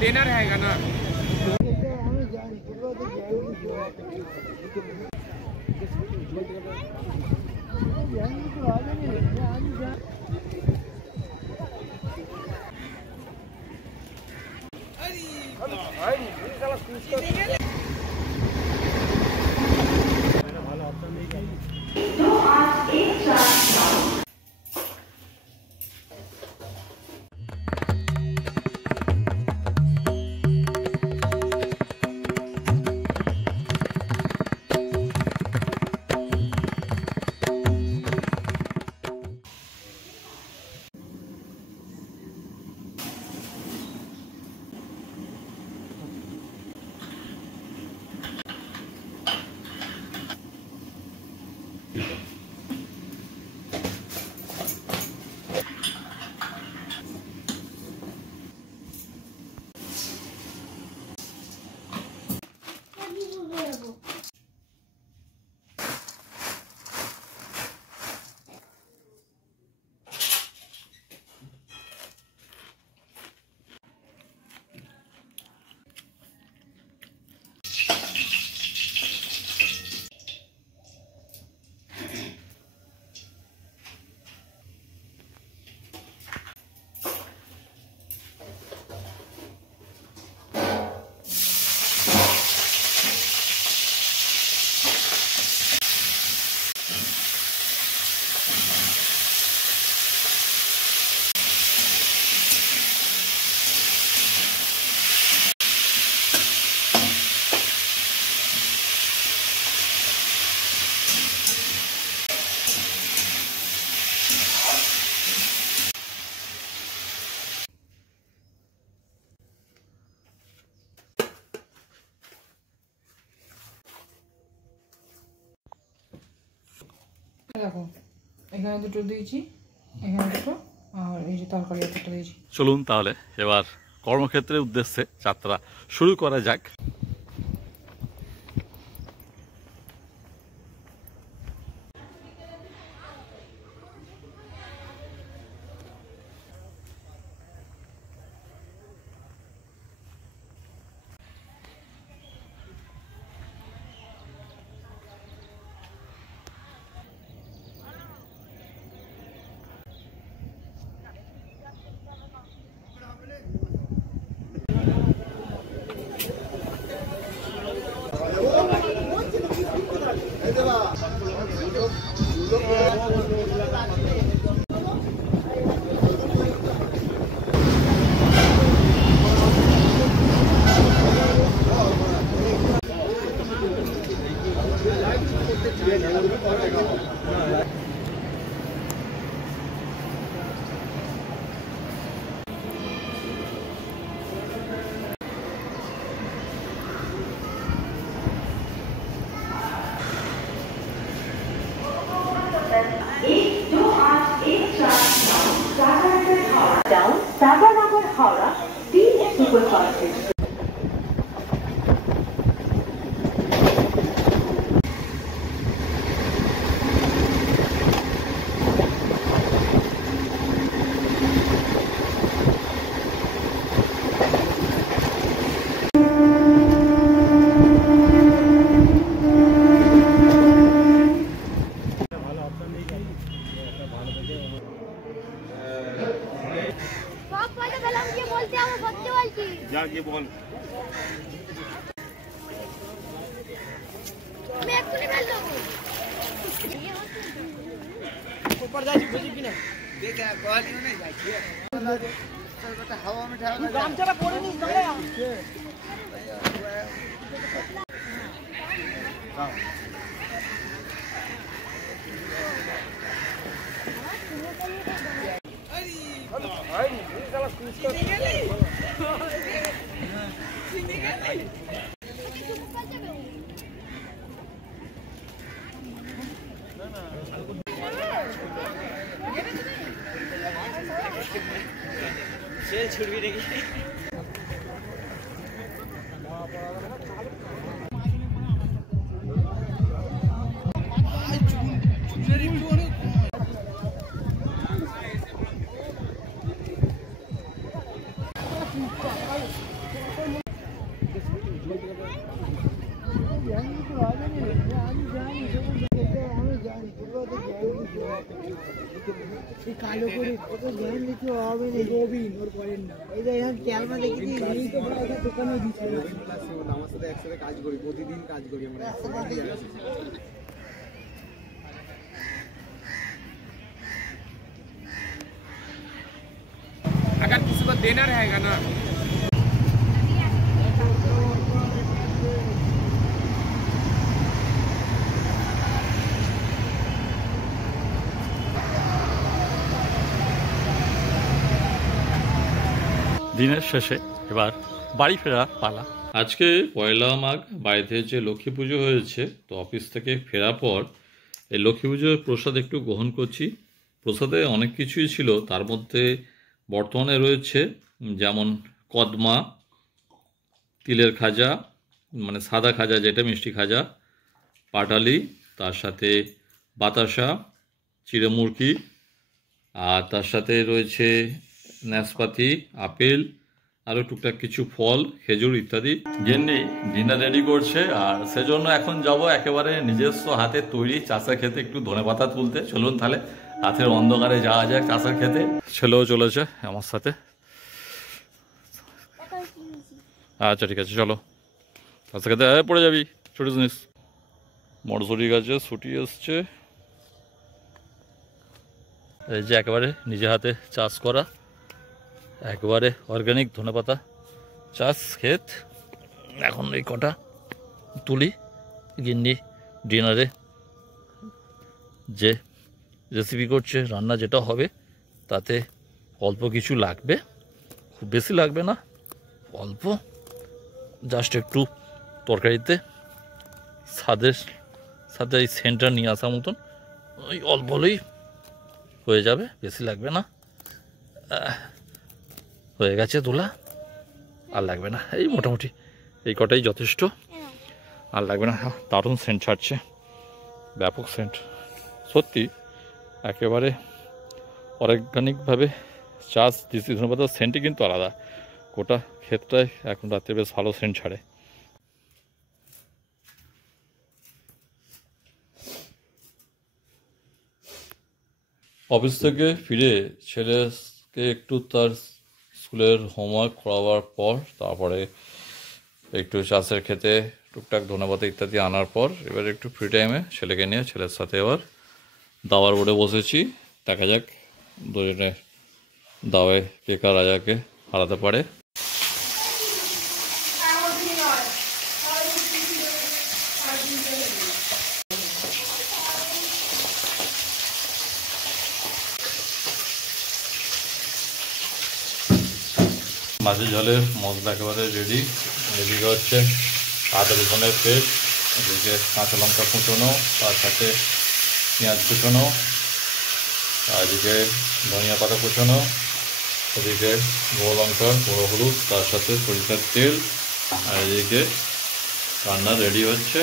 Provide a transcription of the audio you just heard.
देना रहेगा ना। দেখো এখানে দুটো দিয়েছি, এখানে দুটো, আর এই যে তরকারি একটা দিয়েছি। চলুন তাহলে এবার কর্মক্ষেত্রের উদ্দেশ্যে যাত্রা শুরু করা যাক। Sabarnagar Howrah DS Superfast Express. जाके बोल मैं आपको नहीं मिल दूंगा ऊपर जाए बुझी कि नहीं देख यार कॉल नहीं जाइए बेटा हवा में ठहर काम चला पड़े नहीं चले हां अरे ये साला कुछ कर शेर छुड़ भी रहेगी কালো করে কত জ্ঞান দিতে হবে না, রবিন ওর করেন না। এই যে এখন ক্যালমা দেখেছি এই তো বড় একটা দোকানে দিচ্ছে আমার সাথে একসাথে কাজ করি, প্রতিদিন কাজ করি আমরা একসাথে। अगर किसी को देना रहेगा ना দিনের শেষে এবার বাড়ি ফেরার পালা। আজকে পয়লা মাঘ, বাড়িতে যে লক্ষ্মী পুজো হয়েছে, তো অফিস থেকে ফেরার পর এই লক্ষ্মী পুজোর প্রসাদ একটু গ্রহণ করছি। প্রসাদে অনেক কিছুই ছিল, তার মধ্যে বর্তমানে রয়েছে যেমন কদমা, তিলের খাজা মানে সাদা খাজা যেটা মিষ্টি খাজা, পাটালি, তার সাথে বাতাসা, চিড়েমুরকি, আর তার সাথে রয়েছে নাশপাতি, আপেল, আরও টুকটাক কিছু ফল, খেজুর ইত্যাদি। গিন্নি ডিনার রেডি করছে, আর সেজন্য এখন যাব একেবারে নিজস্ব হাতে তৈরি চাষা খেতে, একটু ধনেপাতা তুলতে। চলুন তাহলে রাতের অন্ধকারে যাওয়া যাক চাষা খেতে। ছেলেও চলেছে আমার সাথে। আচ্ছা ঠিক আছে, চলো চাষা খেতে। পড়ে যাবি, ছোট জিনিস। মটরশুঁটি গাছে ছুটি এসছে, এই যে একেবারে নিজে হাতে চাষ করা, একেবারে অর্গানিক ধনেপাতা চাষ ক্ষেত। এখন এই কটা তুলি। গিন্নি ডিনারে যে রেসিপি করছে, রান্না যেটা হবে তাতে অল্প কিছু লাগবে, খুব বেশি লাগবে না, অল্প, জাস্ট একটু তরকারিতে স্বাদের সাথে এই সেন্টার নিয়ে আসা মতন, ওই অল্প হলেই হয়ে যাবে, বেশি লাগবে না। হয়ে গেছে তোলা, আর লাগবে না, এই মোটামুটি এই কটাই যথেষ্ট, আর লাগবে না। দারুণ সেন্ট ছাড়ছে, ব্যাপক সেন্ট, সত্যি একেবারে অর্গানিকভাবে চাষ দিচ্ছি ধনেপাতার সেন্টই কিন্তু আলাদা। গোটা ক্ষেতটায় এখন রাত্রে বেশ ভালো সেন্ট ছাড়ে। অফিস থেকে ফিরে ছেলেকে একটু তার স্কুলের হোমওয়ার্ক করাবার পর তারপরে একটু চাষের খেতে টুকটাক ধনেপাতা ইত্যাদি আনার পর এবার একটু ফ্রি টাইমে ছেলেকে নিয়ে ছেলের সাথে এবার দাওয়ার বোর্ডে বসেছি। দেখা যাক দুজনে দাওয়ায় কে কার রাজাকে হারাতে পারে। মাছের ঝোলের মশলা একেবারে রেডি। এদিকে হচ্ছে আদা রসুনের পেস্ট, এদিকে কাঁচা লঙ্কা কুচোনো, তার সাথে পেঁয়াজ কুচোনো, আর এদিকে ধনিয়া পাতা কুচোনো, এদিকে গুঁড়ো লঙ্কা, গুঁড়ো হলুদ, তার সাথে সরিষার তেল, আর এদিকে রান্না রেডি হচ্ছে।